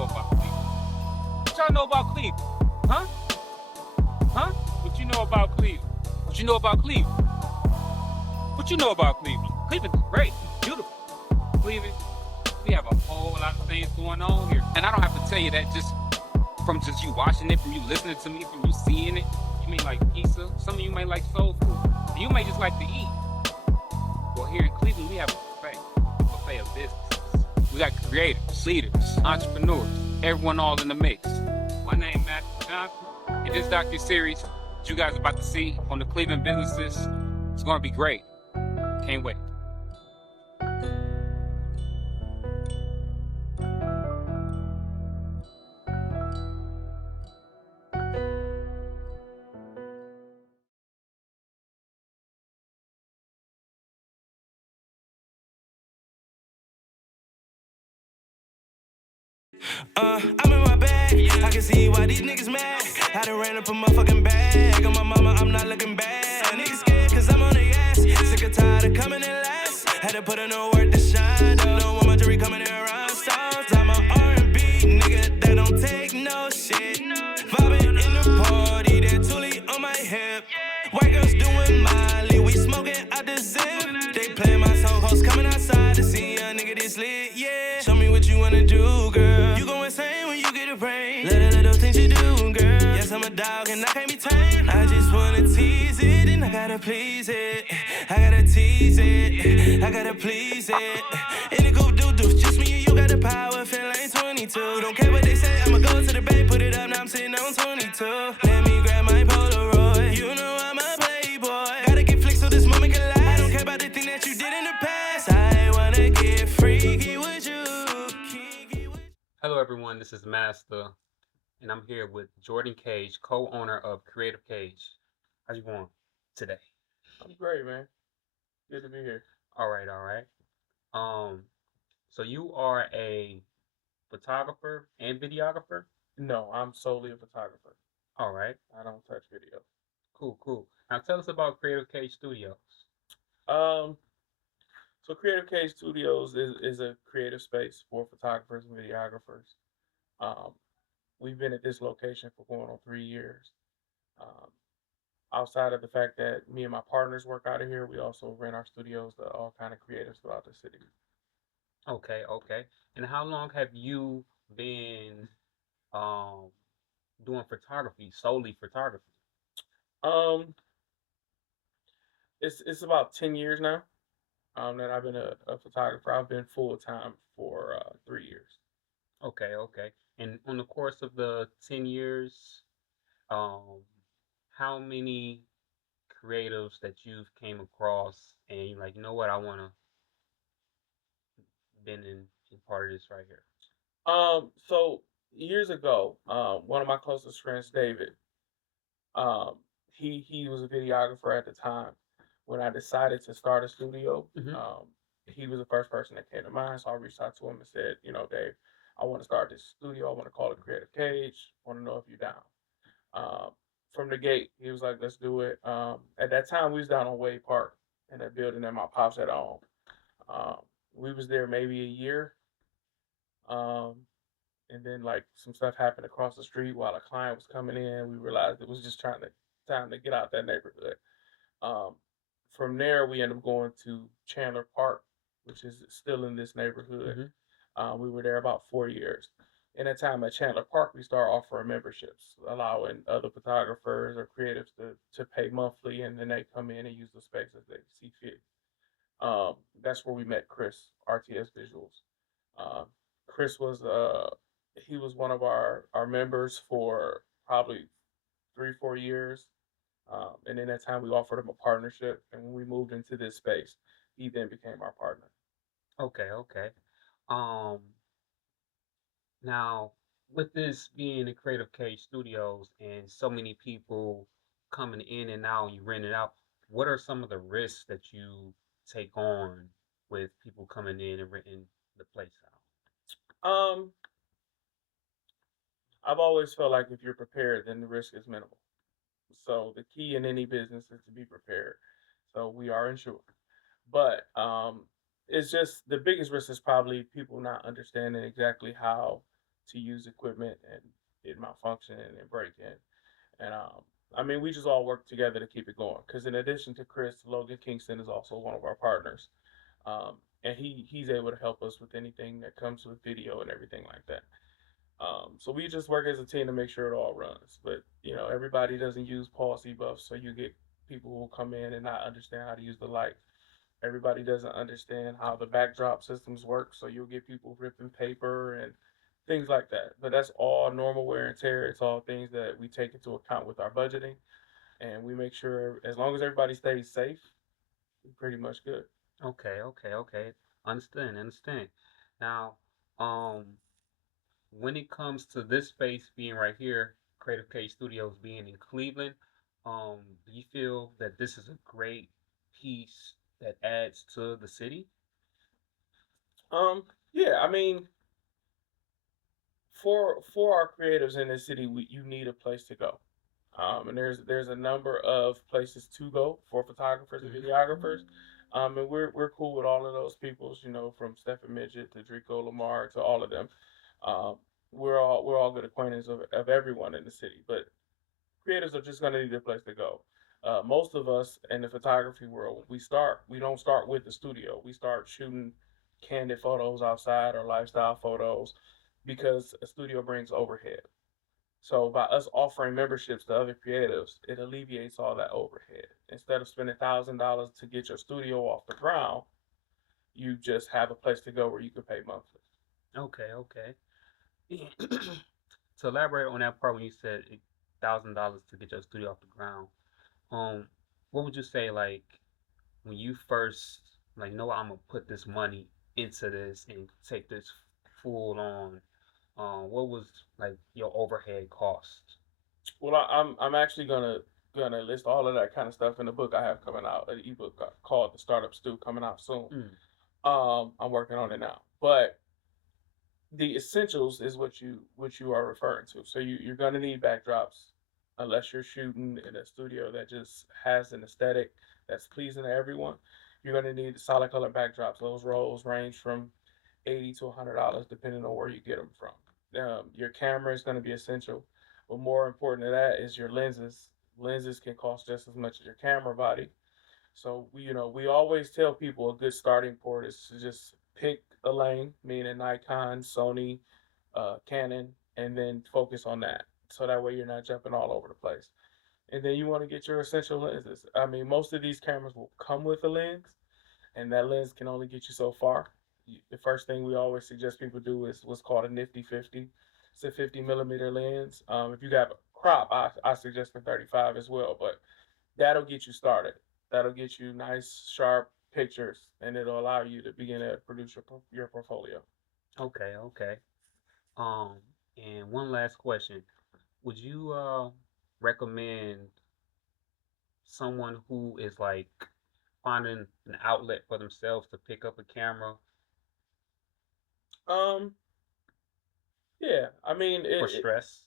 know about Cleveland? What y'all know about Cleveland? Huh? Huh? What you know about Cleveland? What you know about Cleveland? What you know about Cleveland? Cleveland is great. It's beautiful. Cleveland, we have a whole lot of things going on here. And I don't have to tell you that just from just you watching it, from you listening to me, from you seeing it. You may like pizza. Some of you may like soul food. And you may just like to eat. Well, here in Cleveland, we have a buffet of businesses. We got creators, leaders, entrepreneurs, everyone all in the mix. My name is Matthew Johnson, and this docu-series that you guys are about to see on the Cleveland businesses, it's going to be great. Can't wait. I'm in my bag. I can see why these niggas mad. I done ran up a motherfucking bag. On my mama, I'm not looking bad. Niggas scared cause I'm on their ass. Sick or tired of coming in last. Had to put in no work to shine. Don't want my jewelry coming in rhinestones. I'm a R&B nigga that don't take no shit. Vibing in the party, that Thule on my hip. White girls doing Miley, we smoking out the zip. They play my song, hoes coming outside to see a nigga this lit, yeah. Show me what you wanna do, girl. You go insane when you get a brain. Little things you do, girl. Yes, I'm a dog and I can't be tamed. I just wanna tease it and I gotta please it. I gotta tease it, I gotta please it. In the coupe doo-doo, just me and you got the power, feel like 22. Don't care what they say, I'ma go to the bay, put it up, now I'm sitting on 22. Let me grab my Polaroid, you know I'm a playboy. Gotta get flicked so this moment can last. I don't care about the thing that you did in the past. I wanna get freaky with you. Hello, everyone. This is Master, and I'm here with Jordan Cage, co-owner of Creative Cage. How you going today? I'm great, man. Good to be here. All right, all right. So you are a photographer and videographer? No, I'm solely a photographer. All right. I don't touch video. Cool, cool. Now tell us about Creative Cage Studios. Um, so Creative Cage Studios is a creative space for photographers and videographers. Um, we've been at this location for going on 3 years. Um, outside of the fact that me and my partners work out of here, we also rent our studios to all kind of creatives throughout the city. Okay, okay. And how long have you been um doing photography, solely photography? Um, it's about 10 years now. That I've been a photographer. I've been full time for 3 years. Okay, okay. And on the course of the 10 years, um, how many creatives that you've came across and you're like, you know what, I wanna been in part of this right here. So years ago, one of my closest friends, David, um, he was a videographer at the time. When I decided to start a studio, Mm-hmm. he was the first person that came to mind. So I reached out to him and said, Dave, I want to start this studio. I want to call it Creative Cage. Want to know if you're down. Um, from the gate, he was like, let's do it. At that time, we was down on Wade Park in that building that my pops had owned. Um, we was there maybe a year. Um, and then like some stuff happened across the street while a client was coming in. We realized it was just trying to time to get out that neighborhood. Um, from there, we ended up going to Chandler Park, which is still in this neighborhood. Mm-hmm. We were there about 4 years. In that time at Chandler Park, we started offering memberships, allowing other photographers or creatives to pay monthly, and then they come in and use the space as they see fit. That's where we met Chris, RTS Visuals. Um, Chris was he was one of our members for probably 3 4 years, and in that time we offered him a partnership. And when we moved into this space, he then became our partner. Okay, okay. Um, Now with this being the Creative Cage Studios and so many people coming in and out, you rent it out, what are some of the risks that you take on with people coming in and renting the place out? Um, I've always felt like if you're prepared, then the risk is minimal. So the key in any business is to be prepared. So we are insured, but it's just the biggest risk is probably people not understanding exactly how to use equipment and it malfunction and break in. And I mean, we just all work together to keep it going. Because in addition to Chris, Logan Kingston is also one of our partners, and he's able to help us with anything that comes with video and everything like that. So we just work as a team to make sure it all runs. But you know, everybody doesn't use Paul C buffs, so you get people who will come in and not understand how to use the light. Everybody doesn't understand how the backdrop systems work, so you'll get people ripping paper and things like that. But that's all normal wear and tear. It's all things that we take into account with our budgeting, and we make sure as long as everybody stays safe, we're pretty much good. Okay. Understand. Now, um, when it comes to this space being right here, Creative Cage Studios being in Cleveland, do you feel that this is a great piece that adds to the city? Yeah, I mean, for our creatives in the city, you need a place to go. And there's a number of places to go for photographers and videographers. And we're cool with all of those peoples, you know, from Stephen Midget to Drico Lamar to all of them. Um, we're all good acquaintances of everyone in the city, but creators are just gonna need a place to go. Most of us in the photography world, we don't start with the studio. We start shooting candid photos outside or lifestyle photos because a studio brings overhead. So by us offering memberships to other creatives, it alleviates all that overhead. Instead of spending $1,000 to get your studio off the ground, you just have a place to go where you can pay monthly. Okay. To elaborate on that part when you said $1,000 to get your studio off the ground, um, what would you say like when you first like, you know what, I'm gonna put this money into this and take this full on? What was like your overhead cost? Well, I'm actually gonna list all of that kind of stuff in the book I have coming out, an ebook called The Startup Stew coming out soon. Mm, I'm working on it now, but the essentials is what you are referring to. So you're gonna need backdrops, unless you're shooting in a studio that just has an aesthetic that's pleasing to everyone. You're gonna need solid color backdrops. Those rolls range from $80 to $100 depending on where you get them from. Your camera is gonna be essential, but more important than that is your lenses. Lenses can cost just as much as your camera body. So we always tell people a good starting point is to just pick a lane, meaning Nikon, Sony, Canon, and then focus on that. So that way you're not jumping all over the place. And then you want to get your essential lenses. I mean, most of these cameras will come with a lens, and that lens can only get you so far. The first thing we always suggest people do is what's called a nifty 50. It's a 50 millimeter lens. If you got a crop, I suggest a 35 as well, but that'll get you started. That'll get you nice, sharp pictures, and it'll allow you to begin to produce your portfolio. okay. Um, and one last question. Would you recommend someone who is like finding an outlet for themselves to pick up a camera Um, yeah, I mean, for stress?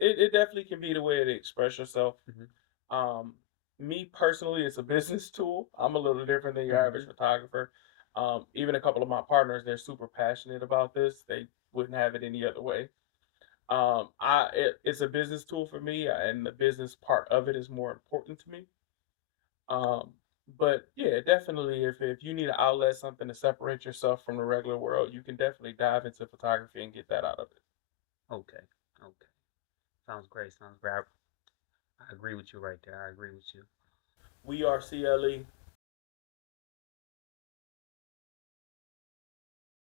it definitely can be the way to express yourself. Hmm. Um, Me personally, it's a business tool. I'm a little different than your average Hmm. photographer. Even a couple of my partners, they're super passionate about this. They wouldn't have it any other way. It's a business tool for me, and the business part of it is more important to me. Um, but yeah, definitely, if you need an outlet, something to separate yourself from the regular world, you can definitely dive into photography and get that out of it. Okay. Sounds great. I agree with you right there. I agree with you. We are CLE.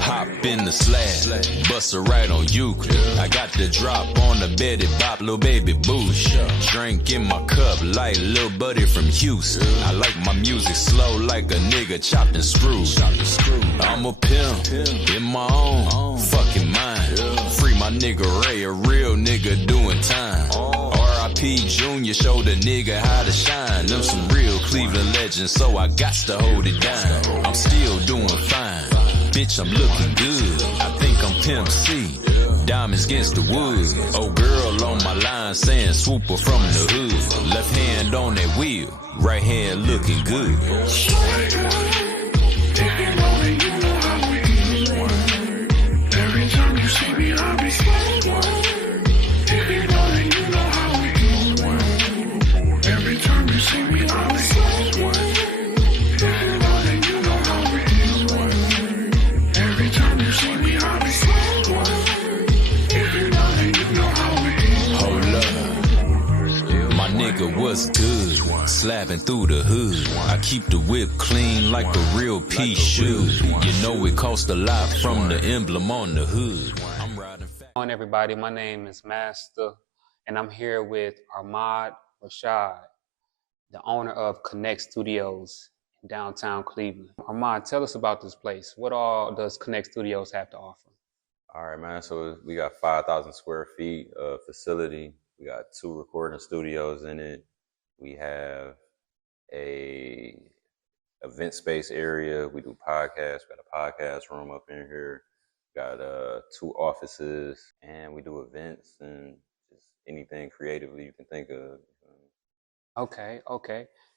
Hop in the slab, bust a right on you. I got the drop on the Betty Bop, little baby boosh. Drink in my cup like little buddy from Houston. I like my music slow like a nigga chopped and screwed. I'm a pimp in my own fucking mind. Free my nigga Ray, a real nigga doing time. R.I.P. Junior showed a nigga how to shine. Them some real Cleveland legends, so I got to hold it down. I'm still doing fine. Bitch, I'm looking good. I think I'm Pimp C. Diamonds against the wood. Oh, girl on my line saying swooper from the hood. Left hand on that wheel. Right hand looking good. Taking over, you know how we do it. Every time you see me, I be What's good? Slapping through the hood. I keep the whip clean like a real piece should. You know it costs a lot from the emblem on the hood. I'm riding fast. On everybody, my name is Master, and I'm here with Ahmad Rashad, the owner of Connect Studios in downtown Cleveland. Ahmad, tell us about this place. What all does Connect Studios have to offer? All right, man. So we got 5,000 square feet of facility. We got 2 recording studios in it. We have a event space area. We do podcasts. We got a podcast room up in here. We got 2 offices, and we do events and just anything creatively you can think of. Okay.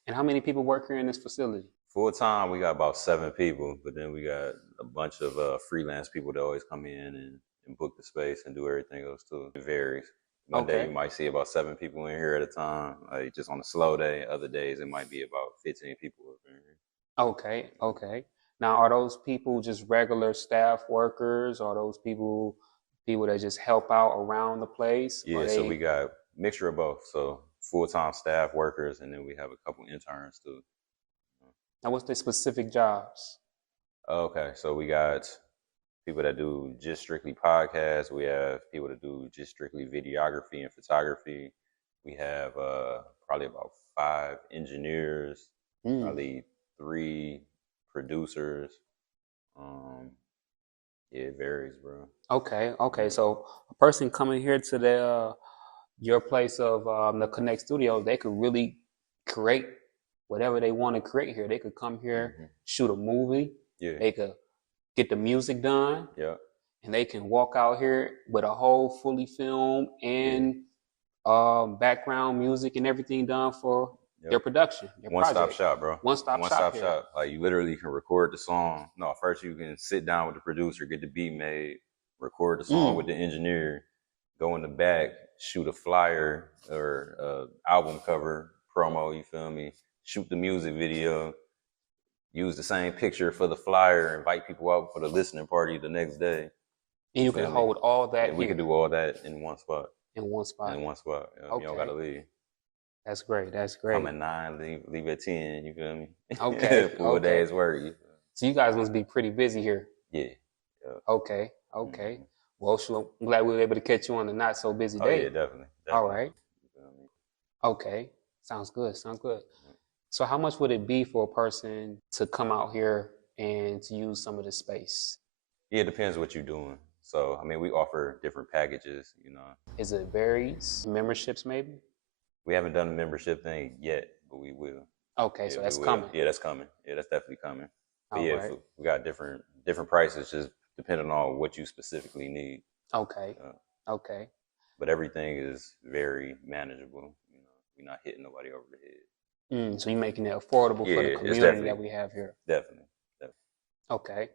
And how many people work here in this facility? Full time, we got about 7 people, but then we got a bunch of freelance people that always come in and book the space and do everything else too. It varies. One day you might see about 7 people in here at a time, like just on a slow day. Other days it might be about 15 people up in here. Okay. Now, are those people just regular staff workers? Are those people that just help out around the place? Yeah, so we got a mixture of both. So full-time staff workers, and then we have a couple interns too. Now, what's their specific jobs? Okay, so we got people that do just strictly podcasts. We have people that do just strictly videography and photography. We have probably about 5 engineers, probably 3 producers. Yeah, it varies, bro. Okay. So a person coming here to your place of the Connect Studios, they could really create whatever they want to create here. They could come here, shoot a movie. Yeah. They could get the music done. Yeah. And they can walk out here with a whole fully filmed and background music and everything done for their production. One-stop shop, bro. One-stop shop. Like you literally can record the song. No, first you can sit down with the producer, get the beat made, record the song with the engineer, go in the back, shoot a flyer or album cover promo, you feel me? Shoot the music video, use the same picture for the flyer, invite people out for the listening party the next day. And you can hold all that here. We can do all that in one spot. In one spot. Yeah. You don't gotta leave. That's great. Come at 9, leave at 10, you feel me? Okay. Full day's work. So you guys must be pretty busy here. Yeah. Okay. Well, I'm glad we were able to catch you on a not so busy day. Yeah, definitely. All right. Okay. Sounds good. So how much would it be for a person to come out here and to use some of the space? Yeah, it depends what you're doing. So, I mean, we offer different packages, you know. Is it varies? Memberships maybe? We haven't done the membership thing yet, but we will. Okay, so that's coming. Yeah, that's coming. Yeah, that's definitely coming. But all yeah, right. We got different prices just depending on what you specifically need. Okay. But everything is very manageable. You know, we're not hitting nobody over the head. So you're making it affordable for the community that we have here. Definitely. Okay.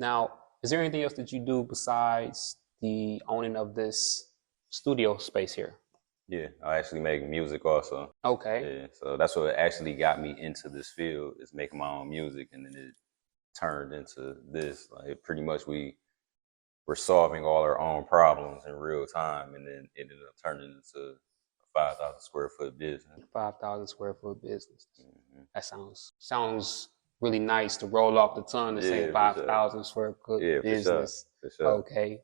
Now, is there anything else that you do besides the owning of this studio space here? Yeah, I actually make music also. Okay. Yeah, so that's what actually got me into this field, is making my own music, and then it turned into this. Like pretty much we're solving all our own problems in real time, and then it ended up turning into a 5,000 square foot business. 5,000 square foot business. That sounds really nice to roll off the tongue to say 5,000 square foot business. For sure. Okay.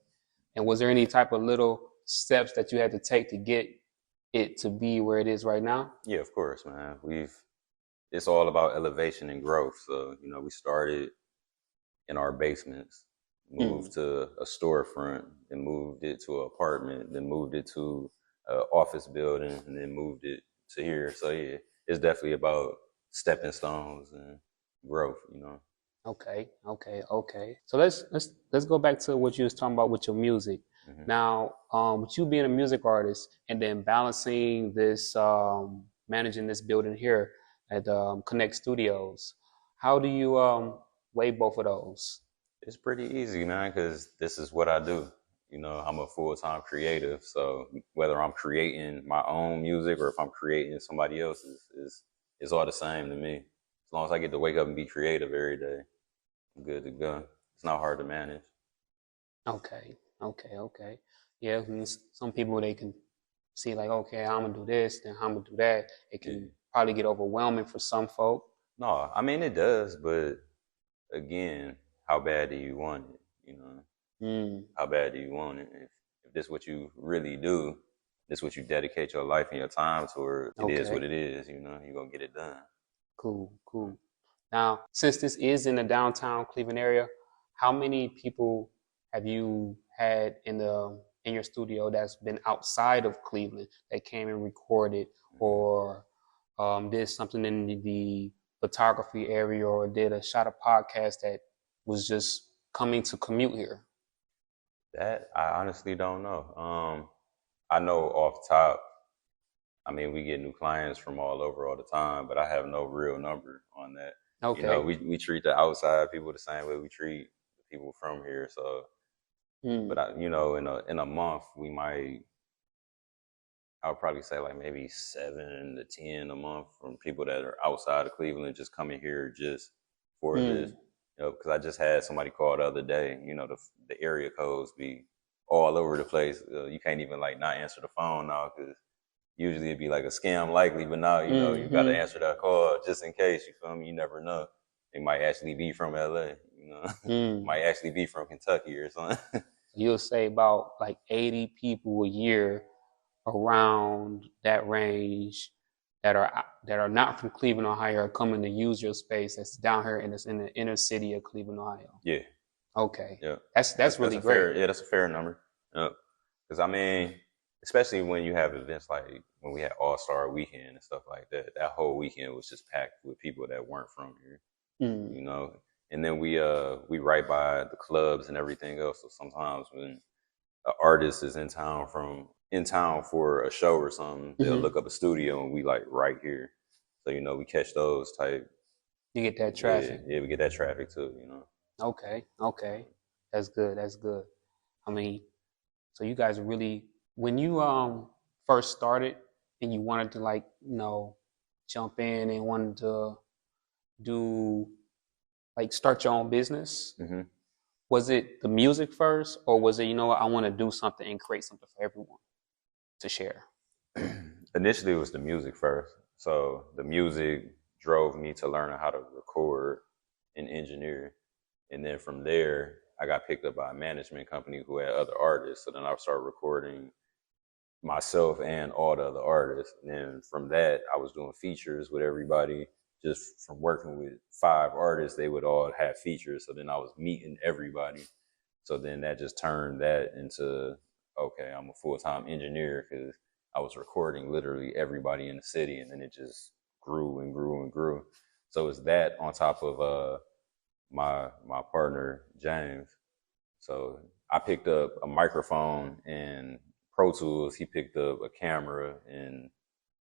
And was there any type of little steps that you had to take to get it to be where it is right now? Yeah, of course, man. It's all about elevation and growth. So, you know, we started in our basements, moved to a storefront, then moved it to an apartment, then moved it to an office building, and then moved it to here. So yeah, it's definitely about stepping stones and growth, you know. Okay. So let's go back to what you was talking about with your music. Now, with you being a music artist and then balancing this, managing this building here at Connect Studios, how do you weigh both of those? It's pretty easy, man, because this is what I do. You know, I'm a full-time creative, so whether I'm creating my own music or if I'm creating somebody else's, is all the same to me. As long as I get to wake up and be creative every day, I'm good to go. It's not hard to manage. Okay, okay. Yeah, some people they can see like, okay, I'm gonna do this, then I'm gonna do that. It can probably get overwhelming for some folk. No, I mean it does, but again, how bad do you want it? You know, how bad do you want it? If this is what you really do, this is what you dedicate your life and your time toward, it is what it is. You know, you're gonna get it done. Cool. Now, since this is in the downtown Cleveland area, how many people have you had in your studio that's been outside of Cleveland that came and recorded or did something in the photography area or did a shot a podcast that was just coming to commute here? That I honestly don't know. I know off top, I mean, we get new clients from all over all the time, but I have no real number on that. Okay. You know, we treat the outside people the same way we treat the people from here. So, but you know, in a month, I would probably say like maybe 7 to 10 a month from people that are outside of Cleveland just coming here just for this. You know, because I just had somebody call the other day. You know, the area codes be all over the place. You can't even like not answer the phone now because usually it'd be like a scam likely, but now you know you got to answer that call just in case. You feel me? You never know. They might actually be from LA. You know, might actually be from Kentucky or something. You'll say about like 80 people a year around that range that are not from Cleveland, Ohio, are coming to use your space that's down here in the inner city of Cleveland, Ohio. Yeah. Okay. Yeah. That's really great. Yeah, that's a fair number. Because I mean, especially when you have events like when we had All-Star Weekend and stuff like that, that whole weekend was just packed with people that weren't from here. You know, and then we right by the clubs and everything else. So sometimes when an artist is in town for a show or something, they'll look up a studio and we like right here. So you know, we catch those type. You get that traffic. Yeah, we get that traffic too. You know. Okay. That's good. I mean, so you guys are really, when you first started and you wanted to like, you know, jump in and wanted to do like start your own business, was it the music first or was it, you know what, I want to do something and create something for everyone to share? Initially, it was the music first. So the music drove me to learn how to record and engineer. And then from there, I got picked up by a management company who had other artists. So then I started recording myself and all the other artists. And then from that, I was doing features with everybody. Just from working with 5 artists, they would all have features. So then I was meeting everybody. So then that just turned that into, okay, I'm a full-time engineer because I was recording literally everybody in the city. And then it just grew and grew and grew. So it's that on top of my partner, James. So I picked up a microphone and Pro Tools. He picked up a camera and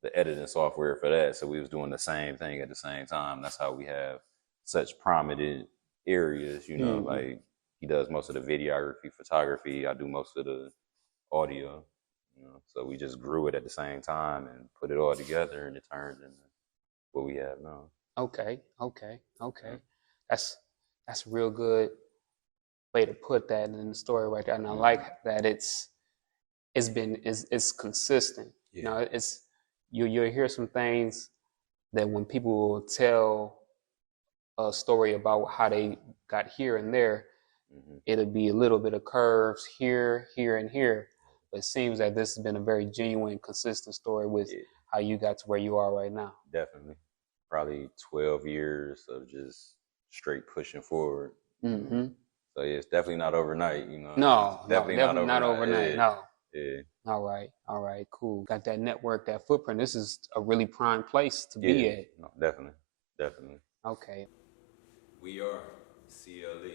the editing software for that. So we was doing the same thing at the same time. That's how we have such prominent areas, you know, like he does most of the videography, photography. I do most of the audio, you know. So we just grew it at the same time and put it all together and it turned into what we have now. Okay. That's a real good way to put that in the story right there. And I like that it's consistent. Yeah. You know, you'll hear some things that when people will tell a story about how they got here and there, it'll be a little bit of curves here, and here. But it seems that this has been a very genuine, consistent story with how you got to where you are right now. Definitely. Probably 12 years of just straight pushing forward. So yeah, it's definitely not overnight, you know. No, definitely not overnight. No. Yeah. All right, cool. Got that network, that footprint. This is a really prime place to be at. No, definitely. Okay. We are C.L.E.